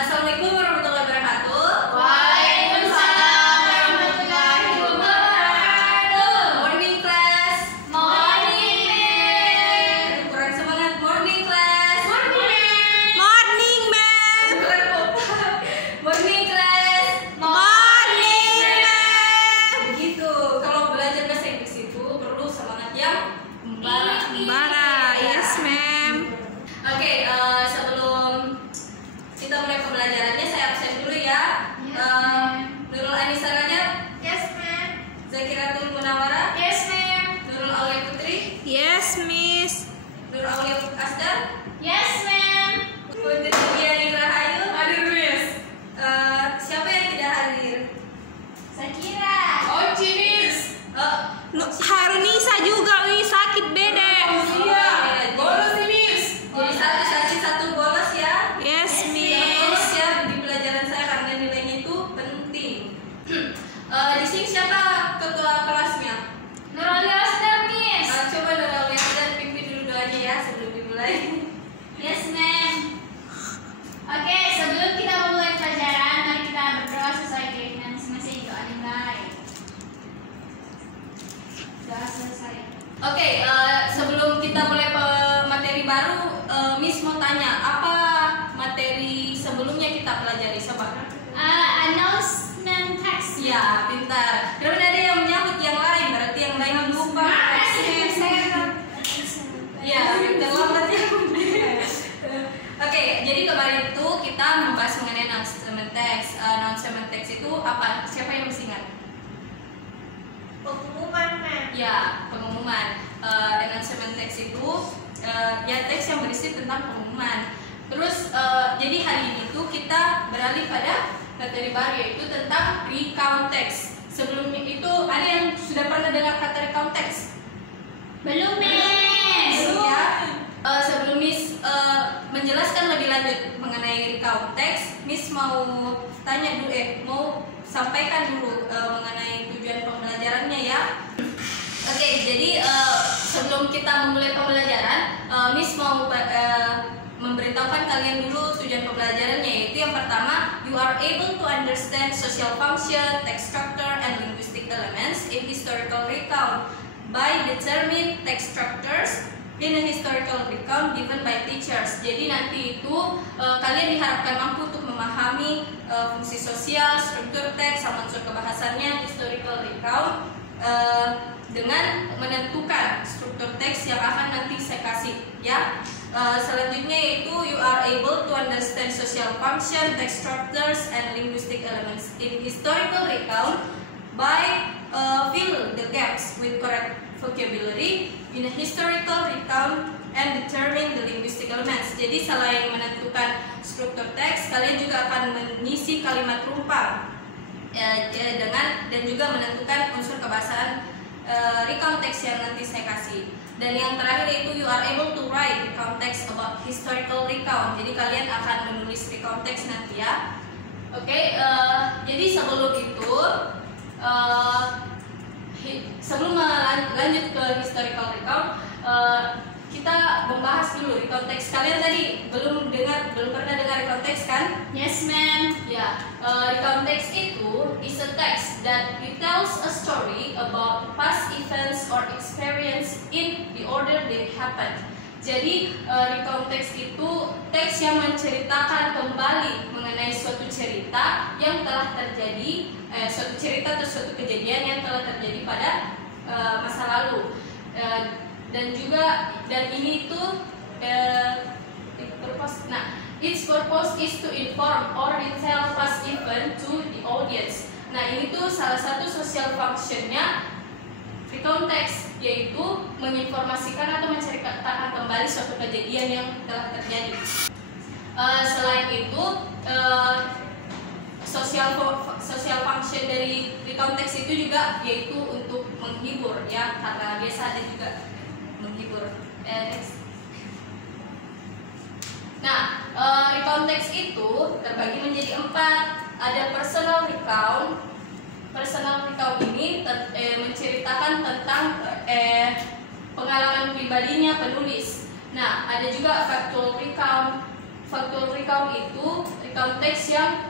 Assalamualaikum warahmatullahi wabarakatuh. Waalaikumsalam warahmatullahi wabarakatuh. Morning class. Morning. Kurang semangat. Morning class. Morning. Morning, ma'am. Kurang kompak. Morning class. Morning, ma'am. Begitu. Kalau belajar bahasa Inggris itu perlu semangat yang membara. Bara, yes, ma'am. Oke, sebelum kita mulai pembelajarannya, saya absen dulu ya. Nurul Anissa Rajab, Yes, ma'am. Zakiratul Munawara, Yes, ma'am. Nurul Aulia Putri, Yes, miss. Nur Aulia Asdar, Yes, ma'am. Putri Diani Rahayu. Aduh, Miss. Siapa yang tidak hadir? Sakira. Oh, Cimis. Harunisa juga, wi sakit bede. Iya. Bolos nih, Miss. Jadi satu bolos ya. Yes, Jangan miss. bolos ya di pelajaran saya karena nilainya itu penting. Di sini siapa ketua kelasnya? Nurul Asdar, Miss. Coba Nurul lihat dan pimpin dulu doanya ya sebelum dimulai. Yes, ma'am. Oke, sebelum kita memulai pelajaran, mari kita berdoa sesuai keinginan masing-masing. Doa dimulai. Doa selesai. Oke, sebelum kita mulai materi baru, Miss mau tanya, apa materi sebelumnya kita pelajari? Coba. Announcement text. Ya, pintar. Karena ada yang menyambut yang lain, berarti yang lain lupa. Ya, terlambat ya. Oke, jadi kemarin itu kita membahas mengenai announcement text. Announcement text itu apa? Siapa yang masih ingat? Pengumuman, ma'am. Ya, pengumuman. Announcement text itu ya teks yang berisi tentang pengumuman. Terus jadi hari ini tuh kita beralih pada materi baru, yaitu tentang recount text. Sebelumnya itu ada yang sudah pernah dengar kata recount text? Belum, Miss. Belum ya. Sebelum Miss menjelaskan lebih lanjut mengenai recount text, Miss mau tanya dulu, mau sampaikan dulu mengenai tujuan pembelajarannya ya. Oke, jadi sebelum kita memulai pembelajaran, Miss mau memberitahukan kalian dulu tujuan pembelajarannya, yaitu yang pertama, you are able to understand social function, text structure, and linguistic elements in historical recount by determine text structures in a historical recount given by teachers. Jadi nanti itu kalian diharapkan mampu untuk memahami fungsi sosial, struktur teks, sama unsur kebahasannya historical recount dengan menentukan struktur teks yang akan nanti saya kasih ya. Selanjutnya yaitu you are able to understand social function, text structures, and linguistic elements in historical recount by fill the gaps with correct vocabulary in a historical recount and determine the linguistic elements. Jadi selain menentukan struktur teks, kalian juga akan mengisi kalimat rumpang dengan dan juga menentukan unsur kebahasaan recount text yang nanti saya kasih. Dan yang terakhir yaitu you are able to write recount text about historical recount. Jadi kalian akan menulis recount text nanti ya. Oke, jadi sebelum itu sebelum lanjut ke historical recount, kita membahas dulu recount text. Kalian tadi belum pernah dengar recount text kan? Yes, ma'am. Ya, recount text itu is a text that retells a story about past events or experience in the order they happen. Jadi recount text itu teks yang menceritakan kembali mengenai suatu cerita yang telah terjadi, suatu cerita atau suatu kejadian yang telah terjadi pada masa lalu. Dan ini tuh its purpose is to inform or retell past event to the audience. Nah, ini tuh salah satu social functionnya recount text, yaitu menginformasikan atau menceritakan kembali suatu kejadian yang telah terjadi. Selain itu, social function dari recount text itu juga yaitu untuk menghibur ya, karena biasa ada juga menghibur. Nah, recount text itu terbagi menjadi 4. Ada personal recount. Personal recount ini menceritakan tentang pengalaman pribadinya penulis. Nah, ada juga factual recount. Factual recount itu recount text yang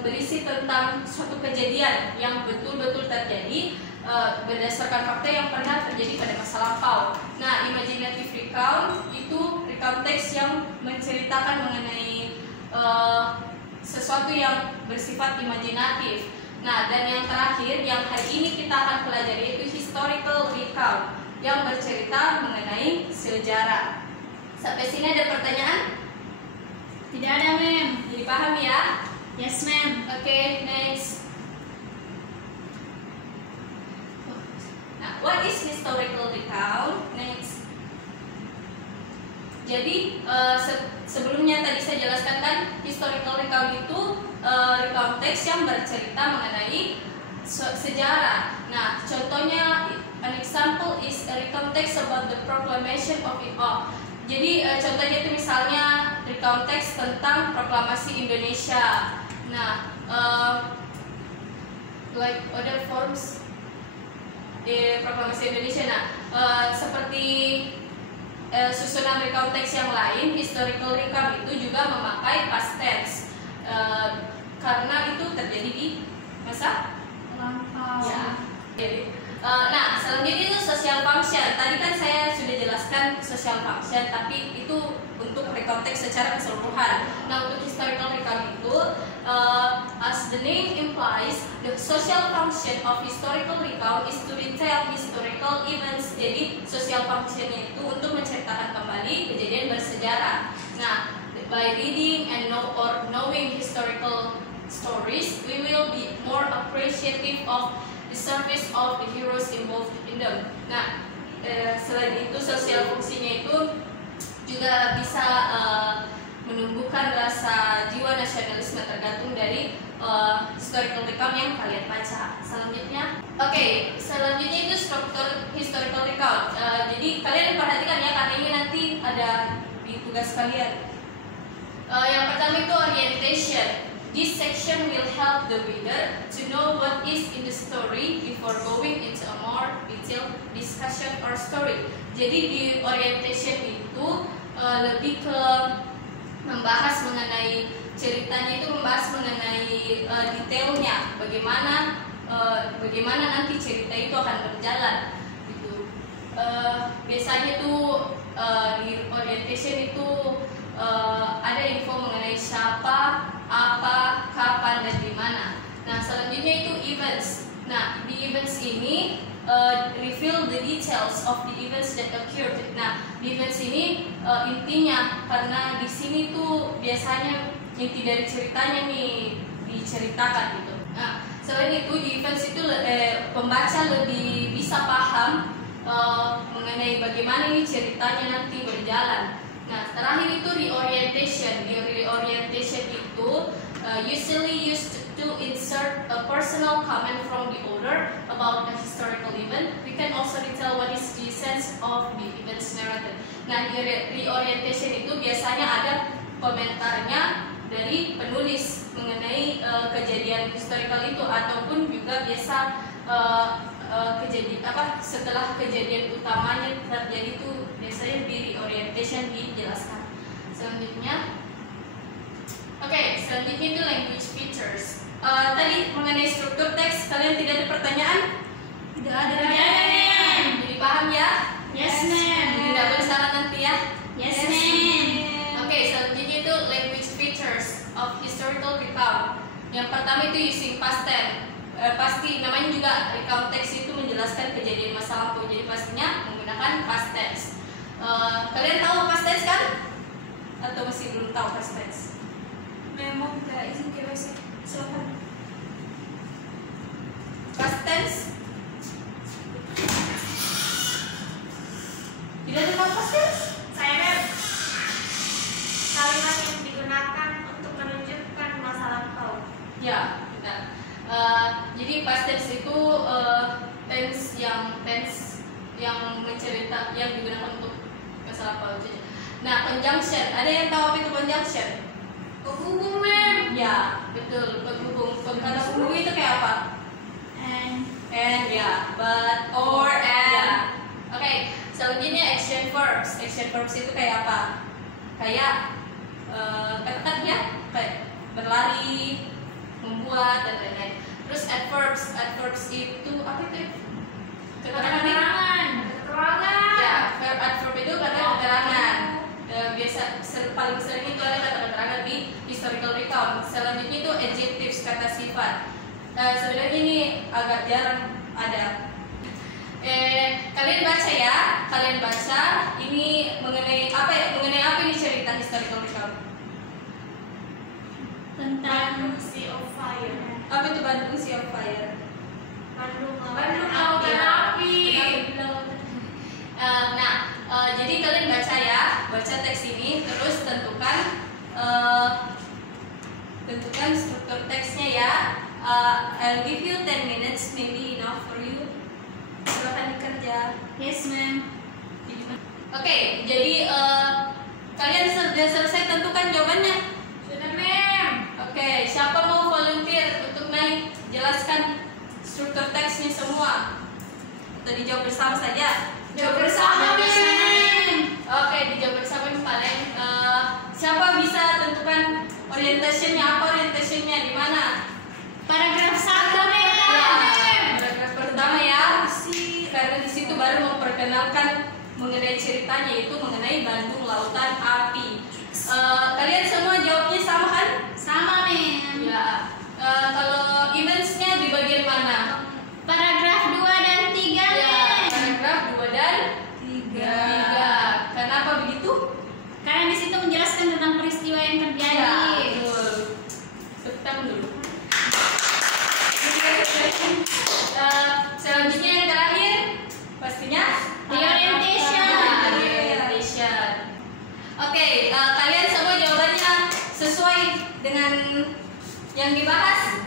berisi tentang suatu kejadian yang betul-betul terjadi berdasarkan fakta yang pernah terjadi pada masa lampau. Nah, imaginative recount itu recount text yang menceritakan mengenai sesuatu yang bersifat imajinatif. Nah, dan yang terakhir yang hari ini kita akan pelajari itu historical recount yang bercerita mengenai sejarah. Sampai sini ada pertanyaan? Tidak ada, ma'am. Jadi paham ya? Yes, ma'am. Oke, next. Nah, what is historical recount? Next. Jadi sebelumnya tadi saya jelaskan kan, historical recount itu recount text yang bercerita mengenai sejarah. Nah, contohnya an example is a recount text about the proclamation of it all. Jadi contohnya itu misalnya recount text tentang proklamasi Indonesia. Nah, like other forms proklamasi Indonesia. Nah, seperti susunan recount text yang lain, historical recount itu juga memakai past tense karena itu terjadi di masa Lampau. ya. Jadi, nah, selanjutnya itu social function. Tadi kan saya sudah jelaskan social function, tapi itu untuk recount text secara keseluruhan. Nah, untuk historical recount itu, as the name implies, the social function of historical recount is to retell historical events. Jadi, social functionnya itu untuk menceritakan kembali kejadian bersejarah. Nah, by reading and knowing historical stories, we will be more appreciative of the service of the heroes involved in them. Nah, selain itu sosial fungsinya itu juga bisa menumbuhkan rasa jiwa nasionalisme tergantung dari historical recount yang kalian baca. Selanjutnya, selanjutnya itu struktur historical recount. Jadi kalian perhatikan ya, karena ini nanti ada di tugas kalian. Yang pertama itu orientation. This section will help the reader to know what is in the story before going into a more detailed discussion or story. Jadi di orientation itu lebih ke membahas mengenai ceritanya, itu membahas mengenai detailnya, bagaimana nanti cerita itu akan berjalan gitu. Biasanya tuh di orientation itu ada info mengenai siapa, apa, kapan, dan di mana. Nah, selanjutnya itu events. Nah, di events ini reveal the details of the events that occurred. Nah, di events ini intinya, karena di sini tuh biasanya inti dari ceritanya nih diceritakan gitu. Nah, selain itu di events itu pembaca lebih bisa paham mengenai bagaimana nih ceritanya nanti berjalan. Nah, terakhir itu reorientation. Reorientation itu usually used to insert a personal comment from the author about a historical event. We can also retell what is the sense of the event's narrative. Nah, reorientation itu biasanya ada komentarnya dari penulis mengenai kejadian historical itu, ataupun juga biasa setelah kejadian utamanya terjadi itu biasanya di reorientation dijelaskan. Selanjutnya, selanjutnya itu language features. Tadi mengenai struktur teks, kalian tidak ada pertanyaan? Tidak ada. Jadi paham ya? Yes, ma'am. Tidak bersalah nanti ya? Yes, ma'am. Selanjutnya itu language features of historical recount. Yang pertama itu using past tense. Pasti namanya juga recount text itu menjelaskan kejadian masa lampau, jadi pastinya menggunakan past tense. Kalian tahu past tense kan? Atau masih belum tahu past tense? Memang nggak izin ke WC. Silakan. Past tense? Tidak ada past tense? Saya mem, kalimat yang digunakan untuk menunjukkan masa lampau. Ya, benar. Jadi past tense itu tense yang mencerita, yang digunakan untuk masa lampau. Nah, conjunction, ada yang tahu apa itu conjunction? Penghubung mem. Ya, betul, penghubung. Kata penghubung itu kayak apa? And ya, but, or, and. Selanjutnya action verbs. Action verbs itu kayak apa? Kayak kata-katanya kayak berlari, membuat dan lain-lain. Terus adverbs itu apa itu? Keterangan. Ya, verb adverb itu kata keterangan. Biasa paling sering itu ada kata keterangan di historical recount. Selanjutnya itu adjectives, kata sifat. Sebenarnya ini agak jarang ada. Kalian baca ya, kalian baca ini mengenai apa ya? Mengenai apa ini cerita historical recount? Tentang Sea of Fire. Apa itu Bandung Sea of Fire? Bandung Lautan Api. Jadi kalian baca ya, baca teks ini, terus tentukan struktur teksnya ya. I'll give you 10 minutes, maybe enough for you. Silakan bekerja. Yes, ma'am. Oke, jadi kalian sudah selesai tentukan jawabannya. Sudah, ma'am. Oke, siapa mau volunteer untuk naik jelaskan struktur teksnya semua? Atau dijawab bersama saja? Jawab bersama, ma'am. Oke, dijawab bersama yang paling. Siapa bisa tentukan orientationnya? Apa orientationnya? Di mana? Paragraf 1, Ya, ma'am. paragraf pertama ya. Karena di situ baru memperkenalkan mengenai ceritanya, yaitu mengenai Bandung Lautan Api. Kalian semua jawabnya sama kan? Sama, ma'am. Ya. Kalau eventsnya di bagian mana? Paragraf 2 dan 3, Ya, ma'am. paragraf 2 dan 3. Kenapa begitu? Karena di situ menjelaskan tentang peristiwa yang terjadi. Ya, betul. Tepuk tangan dulu. Selanjutnya yang terakhir pastinya The orientation. Orientation. Oke, kalian semua jawabannya sesuai dengan yang dibahas.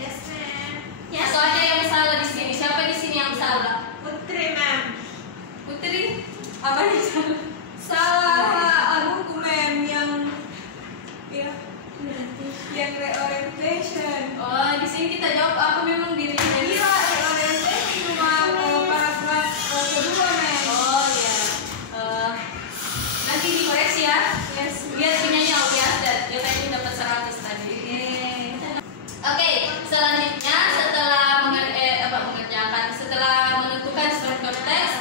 Yes, ma'am. Yes. Atau ada yang salah di sini? Siapa di sini yang salah? Putri, ma'am. Putri, apa yang salah? Salah mem yang reorientation. Oh, di sini kita jawab apa memang dirinya. Iya, reorientation cuma paragraf kedua mem. Oh ya. Nanti dikoreksi ya. Yes. Lihat punyanya Aulias dan dia tadi dapat 100 tadi. Oke, selanjutnya setelah menentukan struktur teks,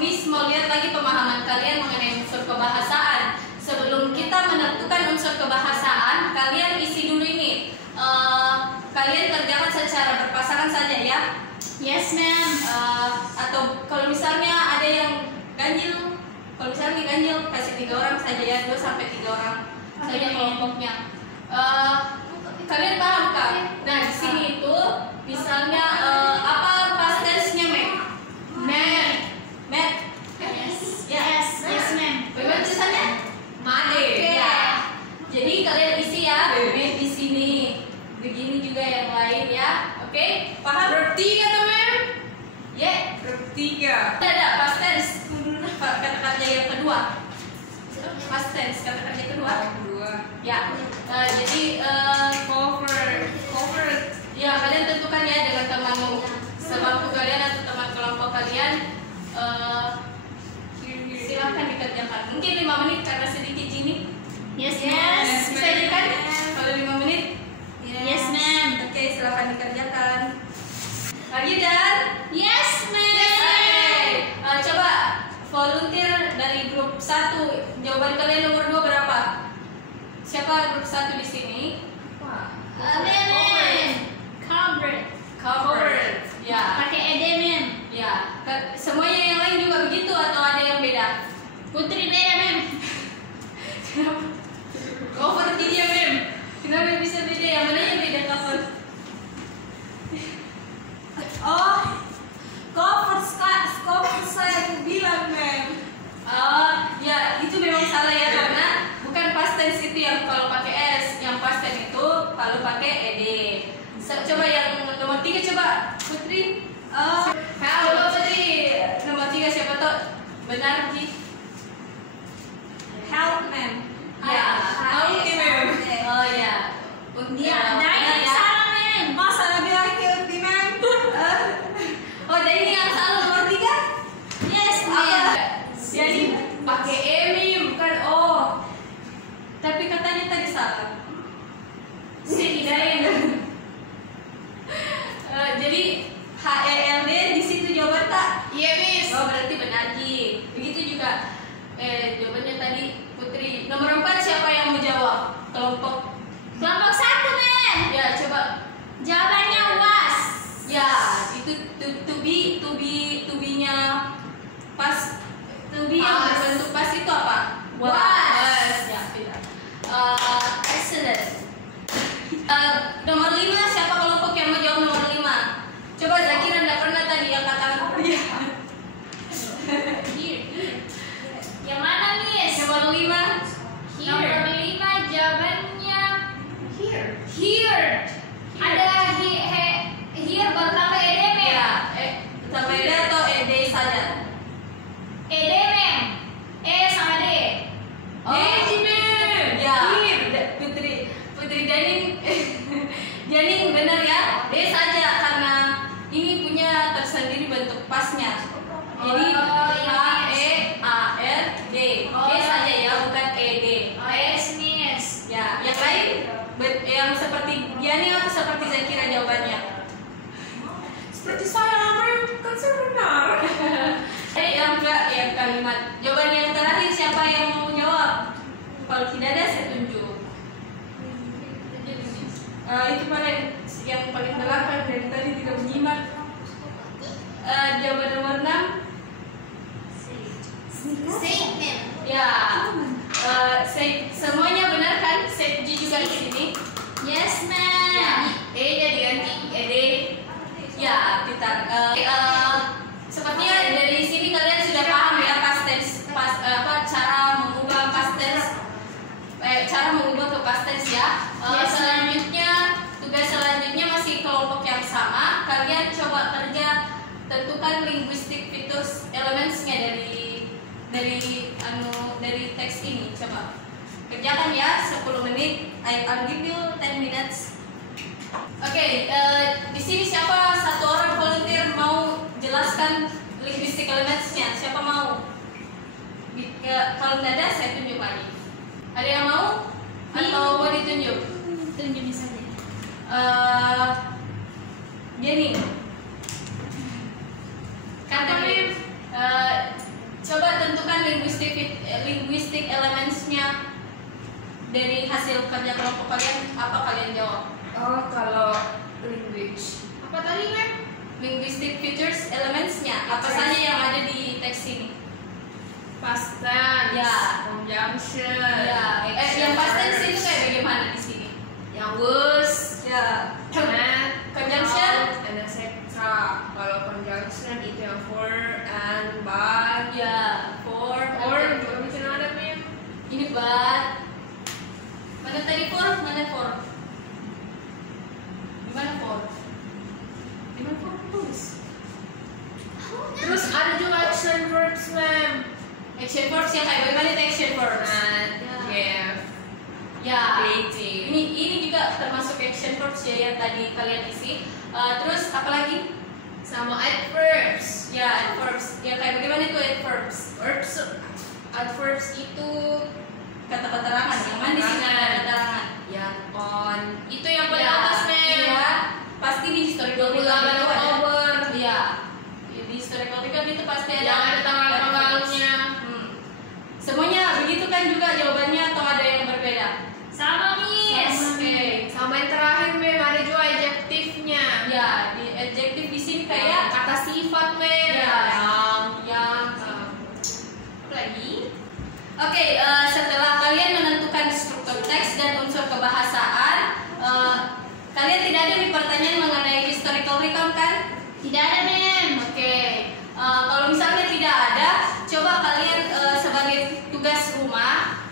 Miss mau lihat lagi pemahaman kalian mengenai unsur kebahasaan. Sebelum kita menentukan unsur kebahasaan, kalian isi dulu ini. Kalian kerjakan secara berpasangan saja ya. Yes, ma'am. Atau kalau misalnya ada yang ganjil, kalau misalnya ganjil kasih 3 orang saja ya, 2 sampai 3 orang saja Oke. kelompoknya. Kalian paham kak? Nah di sini itu misalnya apa past tense-nya Meg? Meg. Yes. Ya. Yes, ma'am. Bagaimana tulisannya? Made. Ya. Jadi kalian isi ya, Meg di sini. Begini juga yang lain ya. Oke, paham? Bertiga tuh mem. Ya. Bertiga. Ada past tense. Kata-kata yang kedua. Past tense kata-kata yang kedua. Kedua. Ya. Jadi Covered. ya kalian tentukan ya dengan teman sebangku kalian atau teman kelompok kalian. Silakan dikerjakan. Mungkin 5 menit karena sedikit ini. Yes, Yes. ma'am. Bisa ini kan? Kalau 5 menit. Yes, ma'am. Oke, silakan dikerjakan. Are you done? Yes, ma'am. Oke. Coba volunteer dari grup 1. Jawaban kalian nomor 2 berapa? Siapa grup 1 di sini? Ma'am. Covered. Covered. Ya. Pakai ed, ma'am. Ya. Semuanya yang lain juga begitu atau ada yang beda? Putri beda, ma'am. Cover dia, Mem. Kenapa bisa beda? Yang mana yang beda cover? Oh, cover saya aku bilang mem. Ya itu memang salah ya karena bukan past tense itu yang kalau pakai s, yang past tense itu kalau pakai ed. Coba yang nomor 3 coba Putri. Halo Putri. Nomor 3 siapa tuh? Benar Ji? Help mem. Ya. Oke mem. Oh ya. Ya, nah ini salah, ma'am. Masa nabi lagi ulti mem? Oh jadi ini yang salah nomor 3? Yes, Apa? ma'am. Jadi pakai emi bukan o. Tapi Jawabannya tadi Putri. Nomor 4 siapa yang menjawab? Kelompok. Kelompok 1, Mem. Ya, coba. Jawabannya was. Ya, itu to be-nya pas. To be yang berbentuk pas itu apa? Was. Ya, tidak. Excellent. Nomor 5 siapa kelompok yang menjawab nomor 5? Coba Zakira enggak pernah tadi yang kata iya. Yang mana, Miss? Nomor 5. Nomor 5 jawabannya Here. ada here bertambah ed, Mem. Ya, sama ed atau ed saja? Ed, Mem. E sama D. Mem. Ya. Putri Janin benar ya. D saja karena ini punya tersendiri bentuk pasnya. Jadi H E A R D. D saja ya, bukan ed. Oh, yes, Miss. Ya, yang lain yang seperti Diani atau seperti Zakira jawabannya? Seperti saya, Mem. Kan saya benar. Yang enggak, yang kalimat. Jawaban yang terakhir siapa yang mau jawab? Kalau tidak ada saya tunjuk. Itu paling yang paling belakang dari tadi tidak menyimak. Jawaban nomor 6. Say, Mem. Ya. Semuanya benar kan? Set G juga di sini. Yes, Ya, Mem. E-nya diganti ED. Ya, kita sepertinya dari sini kalian sudah paham ya past tense, cara mengubah past tense, cara mengubah ke past tense ya. Yes, Selanjutnya, tugas selanjutnya masih kelompok yang sama. Kalian coba kerja tentukan linguistic features elementsnya dari teks ini. Coba kerjakan ya 10 menit. I'll give you 10 minutes. Oke, di sini siapa satu orang volunteer mau jelaskan linguistic elementsnya? Siapa mau? Kalau nggak ada, saya tunjuk lagi. Ada yang mau? Atau mau ditunjuk? Tunjukin saja. Jenny. Kata Mim, coba tentukan linguistic elementsnya dari hasil kerja kelompok kalian. Apa kalian jawab? Oh, kalau language. Apa tadi, Mem? Linguistic features elementsnya apa saja yang ada di teks ini? Past tense. Ya. Conjunction. Ya, yang past tense itu kayak bagaimana di sini? Yang was. Ya, And conjunction. and etc. Kalau conjunction itu yang for and but. Ya, for Or juga bisa ada, Mem. ini but. Mana tadi for? Mana for? Di mana for? Di mana for? Tulis. Terus ada juga action verbs, Mem. Action verbs yang kayak bagaimana itu action verbs? Yeah. Ya. Creating. Ini juga termasuk action verbs ya yang tadi kalian isi. Terus apa lagi? Sama adverbs. Ya, adverbs. Ya kayak bagaimana itu adverbs? Adverbs itu Kata keterangan. Yang mana di sini ada keterangan? yang on. Itu yang paling Ya, atas, Mem. iya. Pasti di historical 28 record itu ada. Oktober. Iya. Di historical record itu pasti ada. Yang ada tanggal-tanggalnya. Semuanya begitu kan juga jawabannya atau ada yang berbeda? Sama, Miss. Oke. Sama yang terakhir, Mem, ada juga adjektifnya. Ya, di adjective di sini kayak Kata sifat, Mem. Ya. Yang apa lagi? Oke, setelah kalian menentukan struktur teks dan unsur kebahasaan, kalian tidak ada di pertanyaan mengenai historical recount kan? Tidak ada, Mem. Oke, kalau misalnya tidak ada, coba kalian sebagai tugas rumah,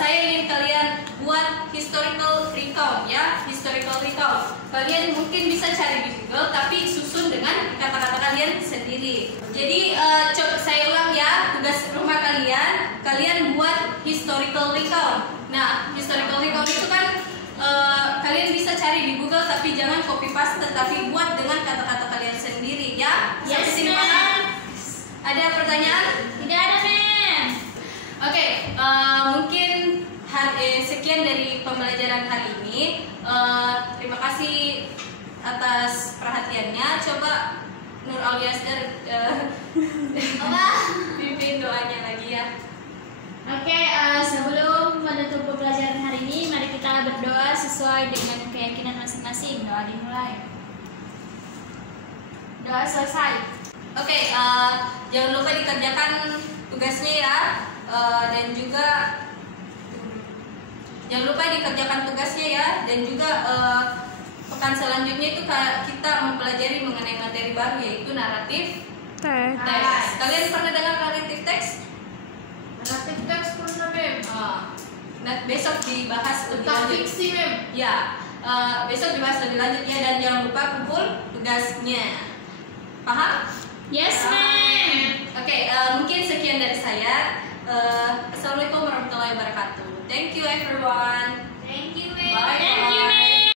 saya ingin kalian buat historical recount ya, historical recount. Kalian mungkin bisa cari di Google, tapi susun dengan kata-kata kalian sendiri. Jadi saya ulang ya, tugas rumah kalian buat historical recount. Nah, historical recount itu kan kalian bisa cari di Google, tapi jangan copy paste, tetapi buat dengan kata-kata kalian sendiri ya. Sampai Yes, sini Mem. paham? Ada pertanyaan? Tidak ada, Mem. Oke, mungkin sekian dari pembelajaran hari ini. Terima kasih atas perhatiannya. Coba Nur Auliasgar pimpin doanya lagi ya. Oke, sebelum menutup pembelajaran hari ini, mari kita berdoa sesuai dengan keyakinan masing-masing. Doa dimulai. Doa selesai. Oke, jangan lupa dikerjakan tugasnya ya, dan juga jangan lupa dikerjakan tugasnya ya, dan juga pekan selanjutnya itu kita mempelajari mengenai materi baru yaitu naratif teks. Kalian pernah dengar naratif teks? Naratif teks pernah, Mem. Nah, besok dibahas lebih lanjut. Fiksi, Mem. Ya, besok dibahas lebih lanjut ya, dan jangan lupa kumpul tugasnya. Paham? Yes, ma'am. Oke, mungkin sekian dari saya. Assalamualaikum warahmatullahi wabarakatuh. Thank you everyone.